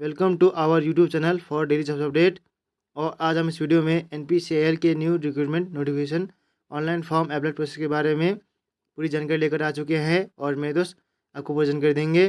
Welcome to our YouTube channel for daily jobs update. और आज हम इस वीडियो में NPCIL के new recruitment notification online form apply process के बारे में पूरी जानकारी लेकर आ चुके हैं और मेरे दोस्त आपको पूरी जानकारी देंगे।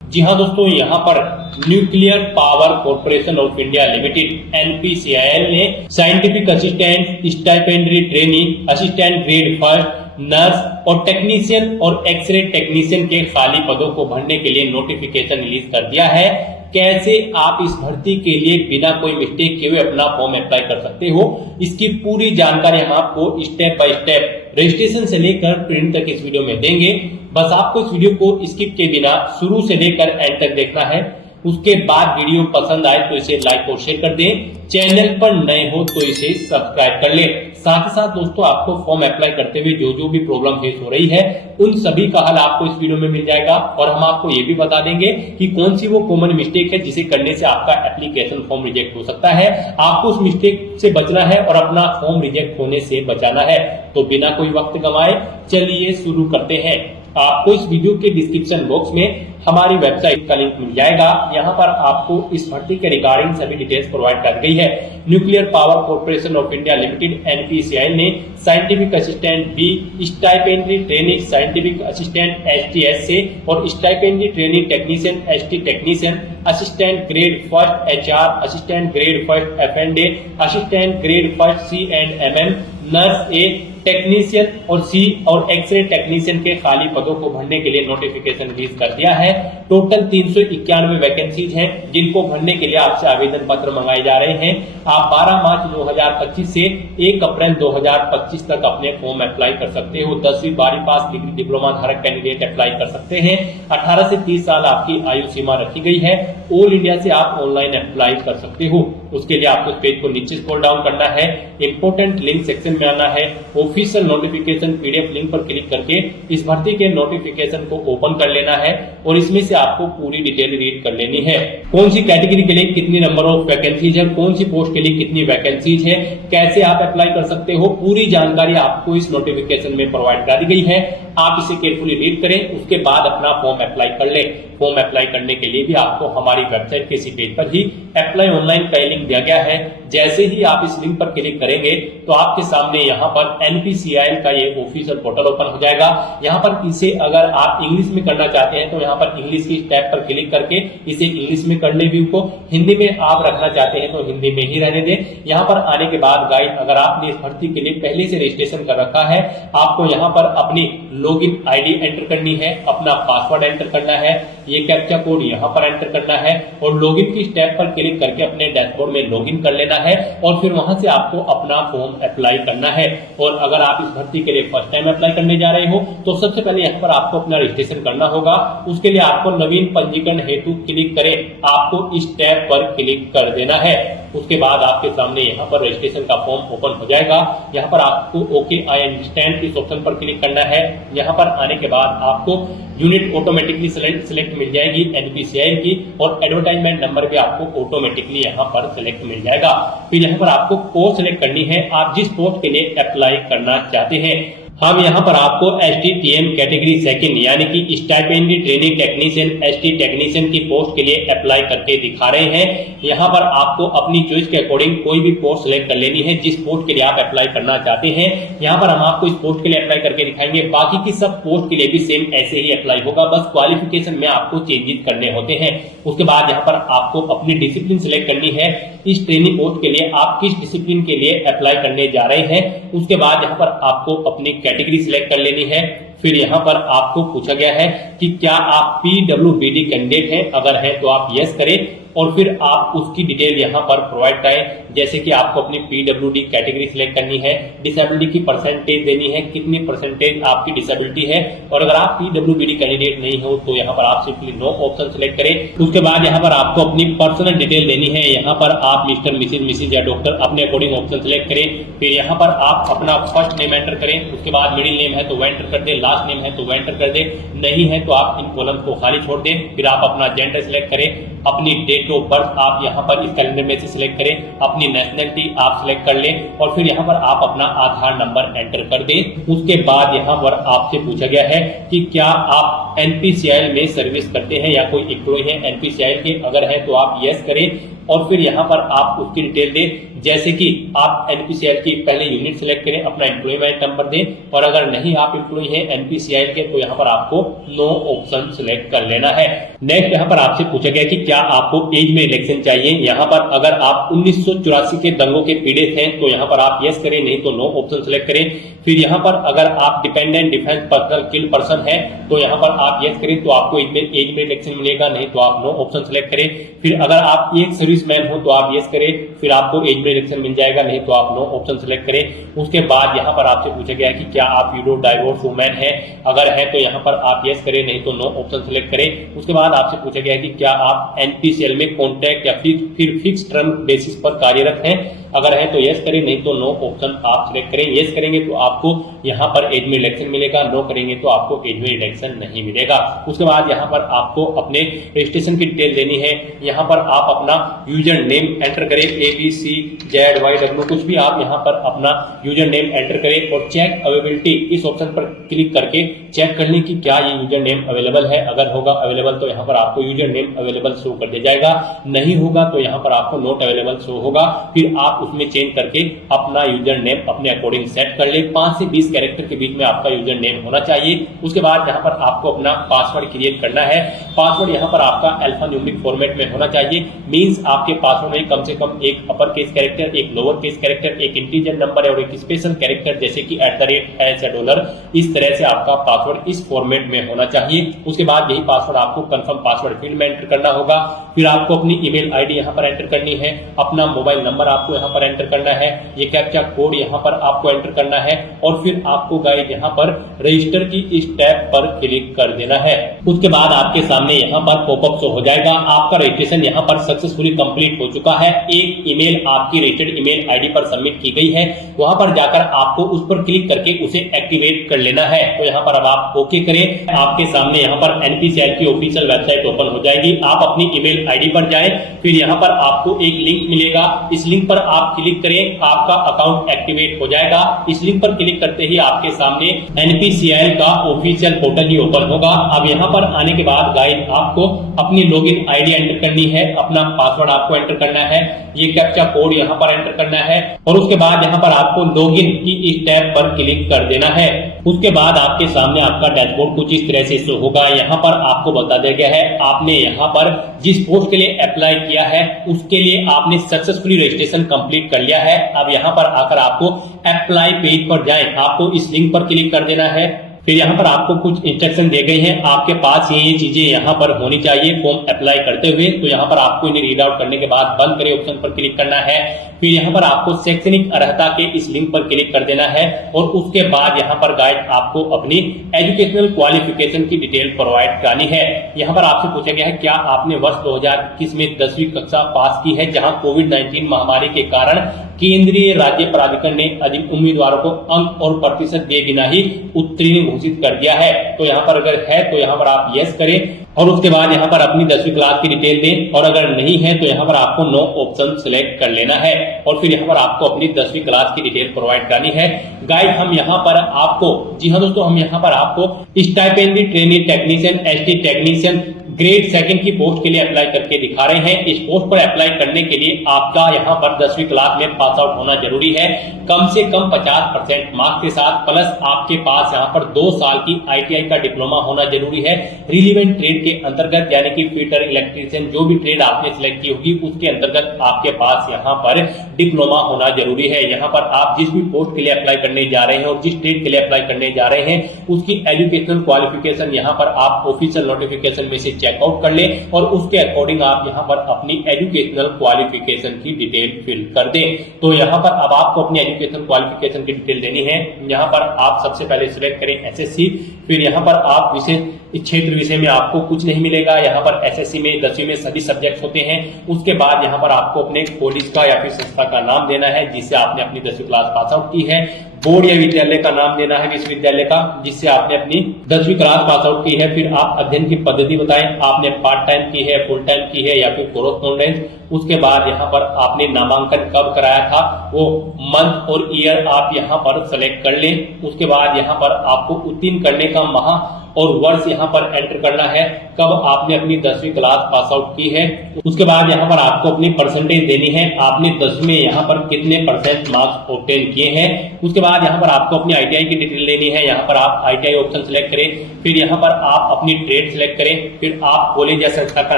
जी हाँ दोस्तों, यहाँ पर nuclear power corporation of India limited NPCIL ने scientific assistant, stipendiary training, assistant grade first, nurse और टेक्नीशियन और एक्सरे टेक्नीशियन के खाली पदों को भरने के लिए नोटिफिकेशन रिलीज कर दिया है। कैसे आप इस भर्ती के लिए बिना कोई मिस्टेक किए हुए अपना फॉर्म अप्लाई कर सकते हो, इसकी पूरी जानकारी हम आपको स्टेप बाय स्टेप रजिस्ट्रेशन से लेकर प्रिंट तक इस वीडियो में देंगे। बस आपको इस वीडियो को स्किप के बिना शुरू से लेकर एंड तक देखना है। उसके बाद वीडियो पसंद आए तो इसे लाइक और शेयर कर दें। चैनल पर नए हो तो इसे सब्सक्राइब कर लें। साथ ही साथ दोस्तों, आपको फॉर्म अप्लाई करते हुए जो भी प्रॉब्लम फेस हो रही है उन सभी का हल आपको इस वीडियो में मिल जाएगा। और हम आपको ये भी बता देंगे कि कौन सी वो कॉमन मिस्टेक है जिसे करने से आपका एप्लीकेशन फॉर्म रिजेक्ट हो सकता है। आपको उस मिस्टेक से बचना है और अपना फॉर्म रिजेक्ट होने से बचाना है। तो बिना कोई वक्त गंवाए चलिए शुरू करते हैं। आपको इस वीडियो के डिस्क्रिप्शन बॉक्स में हमारी वेबसाइट का लिंक मिल जाएगा। यहाँ पर आपको इस भर्ती के रिगार्डिंग सभी डिटेल्स प्रोवाइड कर गई है। Nuclear power corporation of India limited NPCIL ने scientific assistant B, stipendiary training scientific assistant STS से और stipendiary training technician ST technician, assistant grade first HR, assistant grade first F&A, assistant grade first C&MM, nurse A, technician और C और x ray technician के खाली पदों को भरने के लिए नोटिफिकेशन रिलीज कर दिया है। टोटल 391 वैकेंसीज हैं जिनको भरने के लिए आपसे आवेदन पत्र मंगाए जा रहे हैं। आप 12 मार्च 2025 से 1 अप्रैल 2025 तक अपने फॉर्म अप्लाई कर सकते हो। 10वीं 12वीं पास डिग्री डिप्लोमा धारक कैंडिडेट अप्लाई कर सकते हैं। 18 से 30 साल आपकी आयु सीमा रखी गई है। ऑल इंडिया से आप ऑनलाइन अप्लाई कर सकते हो। उसके लिए आपको पेज को नीचे स्क्रॉल डाउन करना है, इंपोर्टेंट लिंक सेक्शन में आना है, ऑफिशियल नोटिफिकेशन PDF लिंक पर क्लिक करके इस भर्ती के नोटिफिकेशन को ओपन कर लेना है और इसमें से आपको पूरी डिटेल रीड कर लेनी है। कौन सी कैटेगरी के लिए कितनी नंबर ऑफ वैकेंसीज है, कौन सी पोस्ट के लिए कितनी वैकेंसीज है, कैसे आप अप्लाई कर सकते हो, पूरी जानकारी आपको इस नोटिफिकेशन में प्रोवाइड कर दी गई है। आप इसे केयरफुली रीड करें, उसके बाद अपना फॉर्म अप्लाई कर लें। फॉर्म अप्लाई करने के लिए भी आपको हमारी वेबसाइट के इसी पेज पर ही अप्लाई ऑनलाइन का लिंक दिया गया है। जैसे ही आप इस लिंक पर क्लिक करेंगे तो आपके सामने यहाँ पर NPCIL का ये ऑफिशियल पोर्टल ओपन हो जाएगा। यहाँ पर इसे अगर आप इंग्लिश में करना चाहते हैं तो यहाँ पर इंग्लिश की टैब पर क्लिक करके इसे इंग्लिश में कर ले। व्यू को हिंदी में आप रखना चाहते हैं तो हिंदी में ही रहने दें। यहाँ पर आने के बाद गाइड, अगर आपने इस भर्ती के लिए पहले से रजिस्ट्रेशन कर रखा है, आपको यहाँ पर अपनी लॉगिन ID एंटर करनी है, अपना पासवर्ड एंटर करना है, ये कैप्चा कोड यहाँ पर एंटर करना है और लॉगिन की स्टेप पर क्लिक करके अपने डैशबोर्ड में लॉगिन कर लेना है और फिर वहां से आपको अपना फॉर्म अप्लाई करना है। और अगर आप इस भर्ती के लिए फर्स्ट टाइम अप्लाई करने जा रहे हो तो सबसे पहले यहाँ पर आपको अपना रजिस्ट्रेशन करना होगा। उसके लिए आपको नवीन पंजीकरण हेतु क्लिक करें, आपको इस टैब पर क्लिक कर देना है। उसके बाद आपके सामने यहाँ पर रजिस्ट्रेशन का फॉर्म ओपन हो जाएगा। यहाँ पर आपको ओके आई अंडरस्टैंड इस ऑप्शन पर क्लिक करना है। यहाँ पर आने के बाद आपको यूनिट ऑटोमेटिकली सिलेक्ट मिल जाएगी NPCIL की और एडवर्टाइजमेंट नंबर भी आपको ऑटोमेटिकली यहाँ पर सिलेक्ट मिल जाएगा। फिर यहाँ पर आपको पोस्ट सिलेक्ट करनी है, आप जिस पोस्ट के लिए अप्लाई करना चाहते हैं। हम यहाँ पर आपको STTM कैटेगरी सेकंड यानी कि stipendiary training technician ST technician की पोस्ट के लिए अप्लाई करके दिखा रहे हैं। यहाँ पर आपको अपनी चॉइस के अकॉर्डिंग कोई भी पोस्ट सिलेक्ट कर लेनी है जिस पोस्ट के लिए आप अप्लाई करना चाहते हैं। यहाँ पर हम आपको इस पोस्ट के लिए अप्लाई करके दिखाएंगे। बाकी की सब पोस्ट के लिए भी सेम ऐसे ही अप्लाई होगा, बस क्वालिफिकेशन में आपको चेंजेस करने होते हैं। उसके बाद यहाँ पर आपको अपनी डिसिप्लिन सिलेक्ट करनी है। इस ट्रेनिंग पोस्ट के लिए आप किस डिसिप्लिन के लिए अप्लाई करने जा रहे हैं। उसके बाद यहाँ पर आपको अपनी कैटेगरी सिलेक्ट कर लेनी है। फिर यहाँ पर आपको पूछा गया है कि क्या आप PWBD कैंडिडेट हैं, अगर हैं तो आप यस करें और फिर आप उसकी डिटेल यहाँ पर प्रोवाइड करें। जैसे कि आपको अपनी PWD कैटेगरी सिलेक्ट करनी है, डिसेबिलिटी की परसेंटेज देनी है, कितनी परसेंटेज आपकी डिसेबिलिटी है। और अगर आप PWBD कैंडिडेट नहीं हो तो यहाँ पर आप सिंपली नो ऑप्शन सिलेक्ट करें। उसके बाद यहाँ पर आपको अपनी पर्सनल डिटेल देनी है। यहाँ पर आप मिस्टर, मिसिज या डॉक्टर अपने अकॉर्डिंग ऑप्शन सिलेक्ट करें। फिर यहाँ पर आप अपना फर्स्ट नेम एंटर करें, उसके बाद मिडिल नेम है तो वह एंटर कर दे, लास्ट नेम है तो वह एंटर कर दे, नहीं है तो आप इन कॉलम को खाली छोड़ दें। फिर आप अपना जेंडर सिलेक्ट करें, अपनी डेट डेट ऑफ बर्थ आप यहाँ पर इस कैलेंडर में से सिलेक्ट करें, अपनी नेशनलिटी आप सिलेक्ट कर लें और फिर यहाँ पर आप अपना आधार नंबर एंटर कर दें। उसके बाद यहाँ पर आपसे पूछा गया है कि क्या आप एनपीसीआईएल में सर्विस करते हैं या कोई एम्प्लॉय है एनपीसीआईएल के, अगर है तो आप यस करें और फिर यहाँ पर आप उसकी डिटेल दें, जैसे कि आप एनपीसीआईएल की पहले यूनिट सेलेक्ट करें, अपना एम्प्लॉयमेंट नंबर दें और अगर नहीं आप एम्प्लॉय हैं एनपीसीआईएल के तो यहाँ पर आपको नो ऑप्शन सिलेक्ट कर लेना है। नेक्स्ट यहाँ पर आपसे पूछा गया कि क्या आपको एज में रिलेक्शन चाहिए। यहाँ पर अगर आप 1984 के दंगों के पीड़ित हैं तो यहाँ पर आप यस करें, नहीं तो नो ऑप्शन सिलेक्ट करें। फिर यहाँ पर अगर आप dependent defence personnel killed person है तो यहाँ पर आप यस करें तो आपको एज में रिलेक्शन मिलेगा, नहीं तो आप नो ऑप्शन सिलेक्ट करें। फिर अगर आप एक सर्विसमैन हो तो आप यस करें, फिर आपको एज में रिलेक्शन मिल जाएगा, नहीं तो आप नो ऑप्शन सिलेक्ट करें। उसके बाद यहाँ पर आपसे पूछा गया है कि क्या आप विडो डाइवोर्स वुमेन है, अगर है तो यहाँ पर आप यस करें, नहीं तो नो ऑप्शन सिलेक्ट करें। उसके बाद आपसे पूछा गया है कि क्या आप एनपीसीआईएल में कॉन्ट्रैक्ट या फिर फिक्स टर्म बेसिस पर कार्यरत हैं, अगर है तो यस करें, नहीं तो नो ऑप्शन आप सिलेक्ट करें। यस करेंगे तो आपको यहाँ पर एज में रिलेक्शन मिलेगा, नो करेंगे तो आपको एज में रिलेक्शन नहीं मिलेगा। उसके बाद यहाँ पर आपको अपने रजिस्ट्रेशन की डिटेल देनी है। यहाँ पर आप अपना यूजर नेम एंटर करें, ABCZYW कुछ भी आप यहाँ पर अपना यूजर नेम एंटर करें और चेक अवेलेबिलिटी इस ऑप्शन पर क्लिक करके चेक कर लें कि क्या ये यूजर नेम अवेलेबल है। अगर होगा अवेलेबल तो यहाँ पर आपको यूजर नेम अवेलेबल शो कर दिया जाएगा, नहीं होगा तो यहाँ पर आपको नॉट अवेलेबल शो होगा। फिर आप उसमें चेंज करके अपना यूजर नेम अपने अकॉर्डिंग सेट कर ले। 5 से 20 कैरेक्टर के बीच में आपका यूजर नेम होना चाहिए। उसके बाद यहाँ पर आपको अपना पासवर्ड क्रिएट करना है। पासवर्ड यहाँ पर आपका अल्फा न्यूमेरिक फॉर्मेट में होना चाहिए, मींस आपके पासवर्ड में कम से कम एक अपर केस कैरेक्टर, एक लोअर केस कैरेक्टर, एक इंटीजर नंबर और एक स्पेशल कैरेक्टर जैसे कि @ या $, इस तरह से आपका पासवर्ड इस फॉर्मेट में होना चाहिए। उसके बाद यही पासवर्ड आपको कंफर्म पासवर्ड फील्ड में एंटर करना होगा। फिर आपको अपनी ईमेल आईडी यहाँ पर एंटर करनी है, अपना मोबाइल नंबर आपको यहाँ पर एंटर करना है, ये कैप्चा कोड यहाँ पर आपको एंटर करना है और फिर आपको गाइड यहाँ पर रजिस्टर की इस टैब पर क्लिक कर देना है। उसके बाद आपके सामने यहाँ पर पॉपअप शो हो जाएगा, आपका रजिस्ट्रेशन यहाँ पर सक्सेसफुली कंप्लीट हो चुका है। एक ईमेल आपकी रजिस्टर्ड ईमेल आईडी पर सबमिट की गई है, वहां पर जाकर आपको उस पर क्लिक करके उसे एक्टिवेट कर लेना है। तो यहाँ पर अब आप ओके करें, आपके सामने यहाँ पर एनपीसीआईएल की ऑफिशियल वेबसाइट ओपन हो जाएगी। आप अपनी ईमेल आईडी पर जाएं, फिर यहाँ पर आपको एक लिंक मिलेगा, इस लिंक पर आप क्लिक करें, आपका अकाउंट एक्टिवेट हो जाएगा। इस लिंक पर क्लिक करते ही आपके सामने एनपीसीआईएल का ऑफिशियल पोर्टल ही ओपन होगा। अब यहाँ पर आने के बाद गाइड आपको अपनी लॉगिन आईडी एंटर करनी है, अपना पासवर्ड आपको एंटर करना है, ये कैप्चा कोड यहाँ पर एंटर करना है और उसके बाद यहाँ पर आपको लॉगिन की इस टैब पर क्लिक कर देना है। उसके बाद आपके सामने आपका डैशबोर्ड कुछ इस तरह से शो होगा। यहाँ पर आपको बता दिया गया है आपने यहाँ पर जिस पोस्ट के लिए अप्लाई किया है उसके लिए आपने सक्सेसफुली रजिस्ट्रेशन कंप्लीट कर लिया है। अब यहाँ पर आकर आपको अप्लाई पेज पर जाएं, आपको इस लिंक पर क्लिक कर देना है। फिर यहाँ पर आपको कुछ इंस्ट्रक्शन दिए गए हैं, आपके पास ये चीजें यहाँ पर होनी चाहिए फॉर्म अप्लाई करते हुए। तो यहाँ पर आपको इन्हें रीड आउट करने के बाद बंद करें ऑप्शन पर क्लिक करना है। फिर यहाँ पर आपको शैक्षणिक अर्हता के इस लिंक पर क्लिक कर देना है और उसके बाद यहाँ पर गाइड आपको अपनी एजुकेशनल क्वालिफिकेशन की डिटेल प्रोवाइड करानी है। यहाँ पर आपसे पूछा गया है क्या आपने वर्ष 2021 में 10वीं कक्षा पास की है, जहाँ कोविड-19 महामारी के कारण केंद्रीय राज्य प्राधिकरण ने अधिक उम्मीदवारों को अंक और प्रतिशत दिए बिना ही उत्तीर्ण घोषित कर दिया है। तो यहाँ पर अगर है तो यहाँ पर आप यस करें और उसके बाद यहाँ पर अपनी 10वीं क्लास की डिटेल दें और अगर नहीं है तो यहाँ पर आपको नो ऑप्शन सिलेक्ट कर लेना है और फिर यहाँ पर आपको अपनी 10वीं क्लास की डिटेल प्रोवाइड करनी है। गाइड हम यहाँ पर आपको, जी हाँ दोस्तों, हम यहाँ पर आपको stipendiary trainee technician ST technician grade 2 की पोस्ट के लिए अप्लाई करके दिखा रहे हैं। इस पोस्ट पर अप्लाई करने के लिए आपका यहाँ पर 10वीं क्लास में पास आउट होना जरूरी है, कम से कम 50% मार्क्स के साथ, प्लस आपके पास यहाँ पर 2 साल की ITI का डिप्लोमा होना जरूरी है रिलीवेंट ट्रेड के अंतर्गत, यानी कि फिटर, इलेक्ट्रीशियन, जो भी ट्रेड आपने सिलेक्ट की होगी उसके अंतर्गत आपके पास यहाँ पर डिप्लोमा होना जरूरी है। यहाँ पर आप जिस भी पोस्ट के लिए अप्लाई करने जा रहे हैं और जिस ट्रेड के लिए अप्लाई करने जा रहे हैं उसकी एजुकेशनल क्वालिफिकेशन यहाँ पर आप ऑफिशियल नोटिफिकेशन में से चेकआउट कर लें और उसके अकॉर्डिंग आप यहाँ पर अपनी एजुकेशनल क्वालिफिकेशन की डिटेल फिल कर दें। तो यहाँ पर अब आपको अपनी एजुकेशनल क्वालिफिकेशन की डिटेल देनी है। यहाँ पर आप सबसे पहले सिलेक्ट करें SSC, फिर यहाँ पर आप विशेष क्षेत्र विषय में आपको कुछ नहीं मिलेगा। यहाँ पर SSC में 10वीं में सभी सब्जेक्ट होते हैं। उसके बाद यहाँ पर आपको अपने कॉलेज का या फिर संस्था का नाम देना है जिससे आपने अपनी 10वीं क्लास पास आउट की है। बोर्ड या विद्यालय का नाम देना है, विश्वविद्यालय का जिससे आपने अपनी 10वीं क्लास पास आउट की है। फिर आप अध्ययन की पद्धति बताएं, आपने पार्ट टाइम की है, फुल टाइम की है या फिर कोरोस्पोंडेंस। उसके बाद यहाँ पर आपने नामांकन कब कराया था, वो मंथ और ईयर आप यहाँ पर सेलेक्ट कर लें। उसके बाद यहाँ पर आपको उत्तीर्ण करने का माह और वर्ष यहाँ पर एंटर करना है, कब आपने अपनी 10वीं क्लास पास आउट की है। उसके बाद यहाँ पर आपको अपनी परसेंटेज देनी है, आपने 10वीं में यहाँ पर कितने परसेंट मार्क्स ऑब्टेन किए हैं। उसके बाद यहाँ पर आपको अपनी आईटीआई की डिटेल लेनी है, यहाँ पर आप आईटीआई ऑप्शन सेलेक्ट करें। फिर यहाँ पर आप अपनी ट्रेड सेलेक्ट करें। फिर आप कॉलेज या संस्था का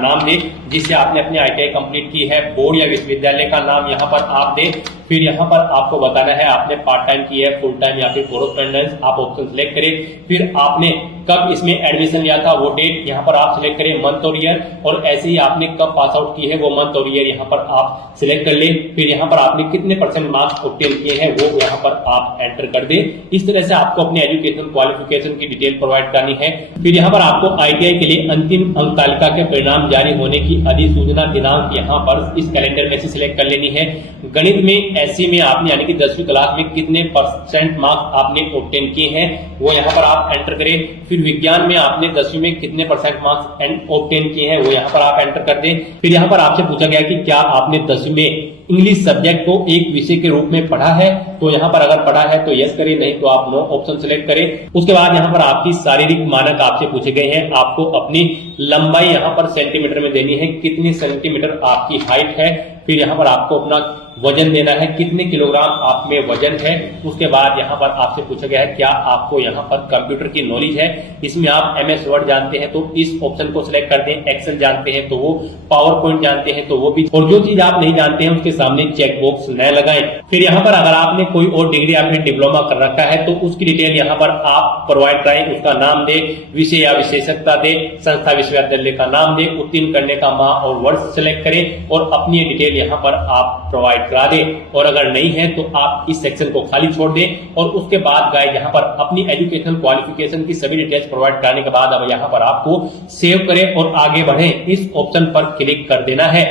नाम दें जिससे आपने अपनी आईटीआई कंप्लीट की है। बोर्ड या विश्वविद्यालय का नाम यहाँ पर आप दें। फिर यहाँ पर आपको बताना है आपने पार्ट टाइम की है, फुल टाइम या फिर कोरोस्पोंडेंस, आप ऑप्शन सेलेक्ट करें। फिर आपने कब इसमें एडमिशन लिया था वो डेट यहाँ पर आप सिलेक्ट करें, मंथ और ईयर। और ऐसे ही आपने कब पास आउट की है वो मंथ और ईयर यहाँ पर आप सिलेक्ट कर लें। फिर यहाँ पर आपने कितने परसेंट मार्क्स ऑब्टेन किए हैं वो यहाँ पर आप एंटर कर दें। इस तरह से आपको अपने एजुकेशन क्वालिफिकेशन की डिटेल प्रोवाइड करनी है। फिर यहाँ पर आपको आईटीआई के लिए अंतिम अंक तालिका के परिणाम जारी होने की अधिसूचना दिनांक यहाँ पर इस कैलेंडर में से सिलेक्ट कर लेनी है। गणित में एससी में आपने यानी कि 10वीं क्लास में कितने परसेंट मार्क्स आपने ऑब्टेन किए हैं वो यहाँ पर आप एंटर करें। फिर विज्ञान में आपने 10वीं में कितने परसेंट मार्क्स ऑब्टेन किए हैं वो यहाँ पर आप एंटर कर दें। फिर यहाँ पर आपसे पूछा गया कि क्या आपने 10वीं में इंग्लिश सब्जेक्ट को एक विषय के रूप में पढ़ा है, तो यहाँ पर अगर पढ़ा है तो यस करें, नहीं तो आप नो ऑप्शन सेलेक्ट करें। उसके बाद यहाँ पर आपकी शारीरिक मानक आपसे पूछे गए हैं, आपको अपनी लंबाई यहाँ पर सेंटीमीटर में देनी है, कितनी सेंटीमीटर आपकी हाइट है। फिर यहाँ पर आपको अपना वजन देना है, कितने किलोग्राम आप में वजन है। उसके बाद यहाँ पर आपसे पूछा गया है क्या आपको यहाँ पर कंप्यूटर की नॉलेज है, इसमें आप एमएस वर्ड जानते हैं तो इस ऑप्शन को सिलेक्ट कर दें, एक्सेल जानते हैं तो वो, पावर पॉइंट जानते हैं तो वो भी, और जो चीज आप नहीं जानते हैं उसके सामने चेक बॉक्स न लगाएं। फिर यहाँ पर अगर आपने कोई और डिग्री या फिर डिप्लोमा कर रखा है तो उसकी डिटेल यहाँ पर आप प्रोवाइड कराएं, उसका नाम दे, विषय या विशेषज्ञता दे, संस्था विश्वविद्यालय का नाम दे, उत्तीर्ण करने का माह और वर्ष सिलेक्ट करें और अपनी डिटेल यहाँ पर आप प्रोवाइड करा दें। और अगर नहीं है तो आप इस सेक्शन को खाली छोड़ दें। और उसके बाद गाइस यहाँ पर अपनी एजुकेशनल क्वालिफिकेशन की सभी डिटेल्स प्रोवाइड कराने के बाद अब यहाँ पर आपको सेव करें और आगे बढ़ें, इस ऑप्शन पर क्लिक कर देना है।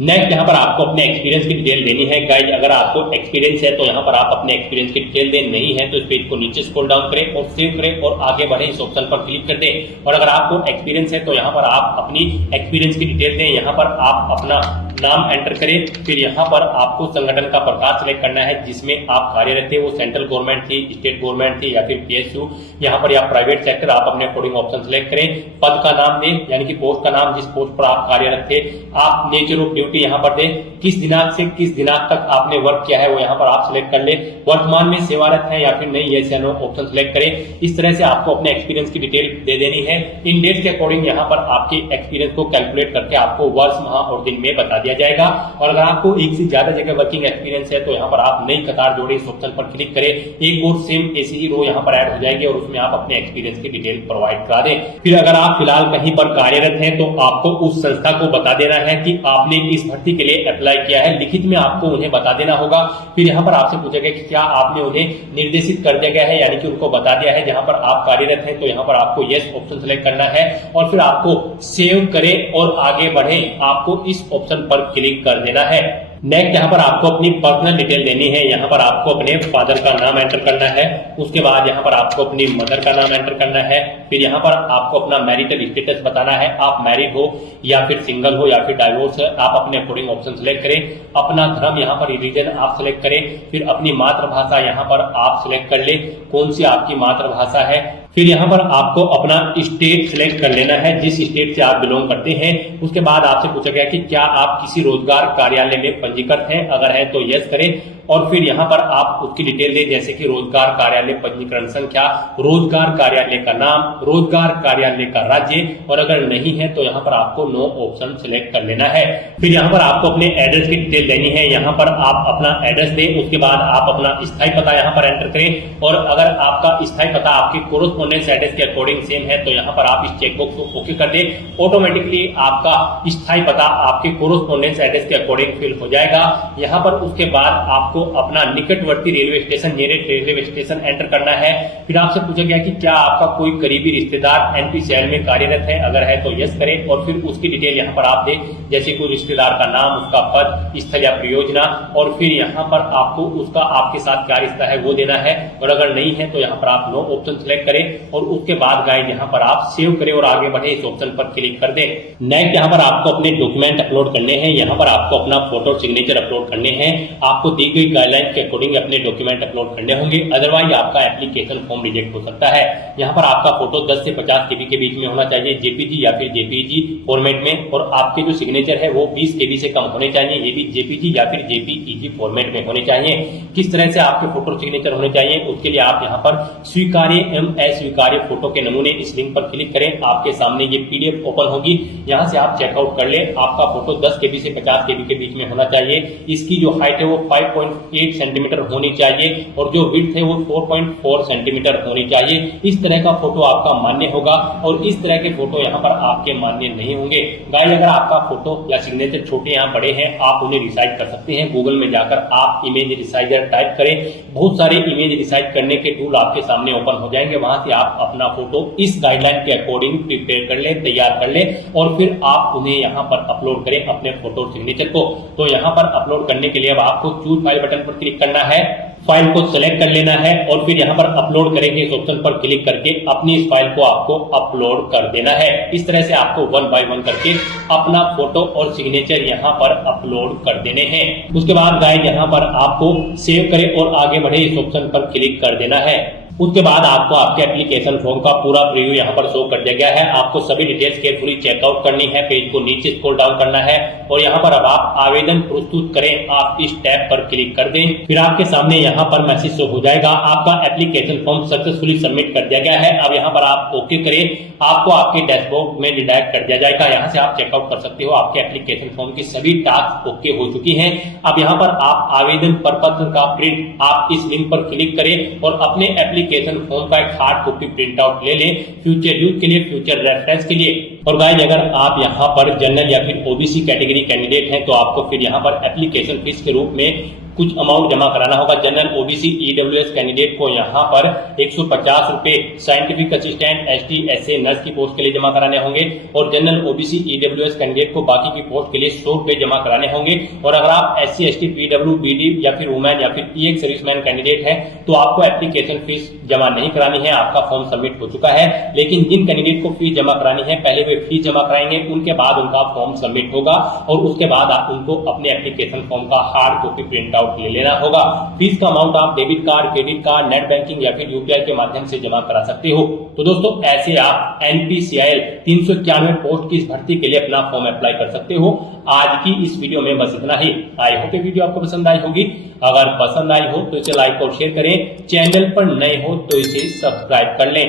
नेक्स्ट यहाँ पर आपको अपने एक्सपीरियंस की डिटेल देनी है। गाइस अगर आपको एक्सपीरियंस है तो यहाँ पर आप अपने एक्सपीरियंस की डिटेल दें, नहीं है तो इस पेज को नीचे स्क्रॉल डाउन करें और सेव करें और आगे बढ़े, इस ऑप्शन पर क्लिक कर दें। और अगर आपको एक्सपीरियंस है तो यहाँ पर आप अपनी एक्सपीरियंस की डिटेल दें, यहाँ पर आप अपना नाम एंटर करें। फिर यहाँ पर आपको संगठन का प्रकार सिलेक्ट करना है जिसमें आप कार्यरत थे, वो सेंट्रल गवर्नमेंट थी, स्टेट गवर्नमेंट थी या फिर पीएसयू, यहाँ पर या प्राइवेट सेक्टर, आप अपने अकॉर्डिंग ऑप्शन सिलेक्ट करें। पद का नाम दें यानी कि पोस्ट का नाम, जिस पोस्ट पर आप कार्यरत थे। आप नेचर ऑफ ड्यूटी यहाँ पर दें, किस दिनांक से किस दिनांक तक आपने वर्क किया है वो यहाँ पर आप सिलेक्ट कर ले। वर्तमान में सेवारत है या फिर नहीं, यस या नो ऑप्शन सिलेक्ट करें। इस तरह से आपको अपने एक्सपीरियंस की डिटेल दे देनी है। इन डेट के अकॉर्डिंग यहाँ पर आपके एक्सपीरियंस को कैलकुलेट करके आपको वर्ष, माह और दिन में बता दिया जाएगा। और अगर आपको एक से ज्यादा जगह वर्किंग एक्सपीरियंस है तो यहाँ पर आप नई कतार जोड़े, इस ऑप्शन पर क्लिक करें। एक और सेम ऐसी ही रो यहाँ पर ऐड हो जाएगी और उसमें आप अपने एक्सपीरियंस की डिटेल प्रोवाइड करा दें। फिर अगर आप फिलहाल कहीं पर कार्यरत हैं तो आपको उस संस्था को बता देना है कि आपने इस भर्ती के लिए अप्लाई किया है, लिखित में आपको उन्हें बता देना होगा। फिर यहाँ पर आपसे पूछा गया कि क्या आपने उन्हें निर्देशित कर दिया गया है यानी कि उनको बता दिया है। जहां पर आप कार्यरत हैं तो यहाँ पर आपको यस ऑप्शन सेलेक्ट करना है और फिर आपको सेव करें और आगे बढ़े, आपको इस ऑप्शन पर क्लिक कर देना है। नेक्स्ट यहाँ पर आपको अपनी पर्सनल डिटेल देनी है। यहाँ पर आपको अपने फादर का नाम एंटर करना है। उसके बाद यहाँ पर आपको अपनी मदर का नाम एंटर करना है। फिर यहाँ पर आपको अपना मैरिटल स्टेटस बताना है, आप मैरिड हो या फिर सिंगल हो या फिर डाइवोर्स है, आप अपने अकॉर्डिंग ऑप्शन सेलेक्ट करें। अपना धर्म यहाँ पर रिलीजन आप सिलेक्ट करें। फिर अपनी मातृभाषा यहाँ पर आप सिलेक्ट कर ले, कौन सी आपकी मातृभाषा है। फिर यहाँ पर आपको अपना स्टेट सिलेक्ट कर लेना है, जिस स्टेट से आप बिलोंग करते हैं। उसके बाद आपसे पूछा गया कि क्या आप किसी रोजगार कार्यालय में पंजीकृत हैं, अगर है तो यस करें। और फिर यहाँ पर आप उसकी डिटेल दें, जैसे कि रोजगार कार्यालय पंजीकरण संख्या, रोजगार कार्यालय का नाम, रोजगार कार्यालय का राज्य, और अगर नहीं है तो यहाँ पर आपको नो ऑप्शन सिलेक्ट कर लेना है। फिर यहाँ पर आपको अपने एड्रेस की डिटेल देनी है। यहाँ पर आप अपना एड्रेस दें, उसके बाद आप अपना स्थायी पता यहाँ पर एंटर करें। और अगर आपका स्थायी पता आपके कोरोस्पोंडेंस एड्रेस के अकॉर्डिंग सेम है तो यहाँ पर आप इस चेकबॉक्स को ओके कर दें। ऑटोमेटिकली आपका स्थायी पता आपके कोरोस्पोंडेंस एड्रेस के अकॉर्डिंग फिल हो जाएगा। यहाँ पर उसके बाद आपको आपको अपना निकटवर्ती railway station, nearest railway station enter करना है। फिर आपसे पूछा गया कि क्या आपका कोई करीबी रिश्तेदार एनपीसीआईएल में कार्यरत है, अगर है तो यस करें और फिर उसकी डिटेल यहाँ पर आप दें, जैसे कोई रिश्तेदार का नाम, उसका पद, स्थल या परियोजना, और फिर यहाँ पर आपको उसका आपके साथ क्या रिश्ता है वो देना है। और अगर नहीं है तो यहाँ पर आप नो ऑप्शन सेलेक्ट करें और उसके बाद गाइड यहाँ पर आप सेव करें और आगे बढ़े इस ऑप्शन पर क्लिक कर दें। नेक्स्ट यहाँ पर आपको अपने डॉक्यूमेंट अपलोड करने हैं। यहाँ पर आपको अपना फोटो सिग्नेचर अपलोड करने हैं। आपको दी गई गाइडलाइन के अकॉर्डिंग अपने डॉक्यूमेंट अपलोड करने होंगे, अदरवाइज आपका एप्लीकेशन फॉर्म रिजेक्ट हो सकता है। यहाँ पर आपका फोटो 10 से 50 केबी के बीच में होना चाहिए, जेपीजी या फिर जेपीईजी फॉर्मेट में, और आपके जो सिग्नेचर है वो 20 केबी से कम होने चाहिए, ये भी जेपीजी या फिर जेपीईजी फॉर्मेट में होने चाहिए। किस तरह से आपके फोटो सिग्नेचर होने चाहिए उसके लिए आप यहाँ पर स्वीकार्य एवं अस्वीकार्य फोटो के नमूने इस लिंक पर क्लिक करें। आपके सामने ये पीडीएफ ओपन होगी, यहाँ से आप चेकआउट कर ले। आपका फोटो 10 केबी से 50 केबी के बीच में होना चाहिए। इसकी जो हाइट है वो 5.8 सेंटीमीटर होनी चाहिए और जो विड्थ है वो 4.4 सेंटीमीटर होनी चाहिए। इस तरह का फोटो आपका मान्य होगा और इस तरह के फोटो यहाँ पर आपके मान्य नहीं होंगे। गाइस, अगर आपका फोटो या सिग्नेचर छोटे यहाँ बड़े हैं, आप उन्हें रिसाइज कर सकते हैं। गूगल में जाकर आप इमेज रिसाइजर टाइप करें, बहुत सारे इमेज रिसाइज करने के टूल आपके सामने ओपन हो जाएंगे। वहां से आप अपना फोटो इस गाइडलाइन के अकॉर्डिंग प्रिपेयर कर ले, तैयार कर ले और फिर आप उन्हें यहाँ पर अपलोड करें अपने फोटो सिग्नेचर को। तो यहाँ पर अपलोड करने के लिए अब आपको चूज फाइल बटन पर क्लिक करना है, फाइल को सिलेक्ट कर लेना है और फिर यहाँ पर अपलोड करेंगे इस ऑप्शन पर क्लिक करके अपनी इस फाइल को आपको अपलोड कर देना है। इस तरह से आपको 1 बाय 1 करके अपना फोटो और सिग्नेचर यहाँ पर अपलोड कर देने हैं। उसके बाद गाइस यहाँ पर आपको सेव करें और आगे बढ़े इस ऑप्शन पर क्लिक कर देना है। उसके बाद आपको आपके एप्लीकेशन फॉर्म का पूरा प्रीव्यू यहाँ पर शो कर दिया गया है। आपको सभी डिटेल्स केयरफुली चेकआउट करनी है, पेज को नीचे स्क्रॉल डाउन करना है और यहाँ पर अब आप आवेदन प्रस्तुत करें, आप इस टैब पर क्लिक कर दें। फिर आपके सामने यहाँ पर मैसेज शो हो जाएगा, आपका एप्लीकेशन फॉर्म सक्सेसफुली सबमिट कर दिया गया है। अब यहाँ पर आप ओके करें, आपको आपके डैशबोर्ड में रिडायरेक्ट कर दिया जाएगा। यहाँ से आप चेकआउट कर सकते हो, आपके एप्लीकेशन फॉर्म की सभी टास्क ओके हो चुकी हैं। अब यहाँ पर आप आवेदन प्रपत्र का प्रिंट आप इस लिंक पर क्लिक करें और अपने एप्लीकेशन फॉर्म का एक हार्ड कॉपी प्रिंट आउट ले लें, फ्यूचर यूज के लिए, फ्यूचर रेफरेंस के लिए। और गाइस, अगर आप यहाँ पर जनरल या फिर ओबीसी कैटेगरी कैंडिडेट हैं तो आपको फिर यहाँ पर एप्लीकेशन फीस के रूप में कुछ अमाउंट जमा कराना होगा। जनरल ओबीसी ईडब्ल्यूएस कैंडिडेट को यहाँ पर 150 रुपए, scientific assistant, ST, SA, nurse की पोस्ट के लिए जमा कराने होंगे और जनरल ओबीसी ईडब्ल्यूएस कैंडिडेट को बाकी की पोस्ट के लिए 100 रुपए जमा कराने होंगे। और अगर आप एससी, एसटी, पीडब्ल्यू, बीडी या फिर वुमेन या फिर ईएक्स सर्विसमैन कैंडिडेट है तो आपको एप्लीकेशन फीस जमा नहीं करानी है, आपका फॉर्म सबमिट हो चुका है। लेकिन जिन कैंडिडेट को फीस जमा करानी है पहले वे फीस जमा कराएंगे, उनके बाद उनका फॉर्म सबमिट होगा और उसके बाद आप उनको अपने एप्लीकेशन फॉर्म का हार्ड कॉपी प्रिंट आउट ले लेना होगा। फीस का अमाउंट आप debit card, credit card, net banking या फिर यूपीआई के माध्यम से जमा करा सकते हो। तो दोस्तों, ऐसे आप एनपीसीआईएल 391 पोस्ट की इस भर्ती के लिए अपना फॉर्म अप्लाई कर सकते हो। आज की इस वीडियो में बस इतना ही। आई होप ये वीडियो आपको पसंद आई होगी। अगर पसंद आई हो तो इसे लाइक और शेयर करें, चैनल पर नए हो तो इसे सब्सक्राइब कर लें।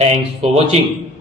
Thanks for watching.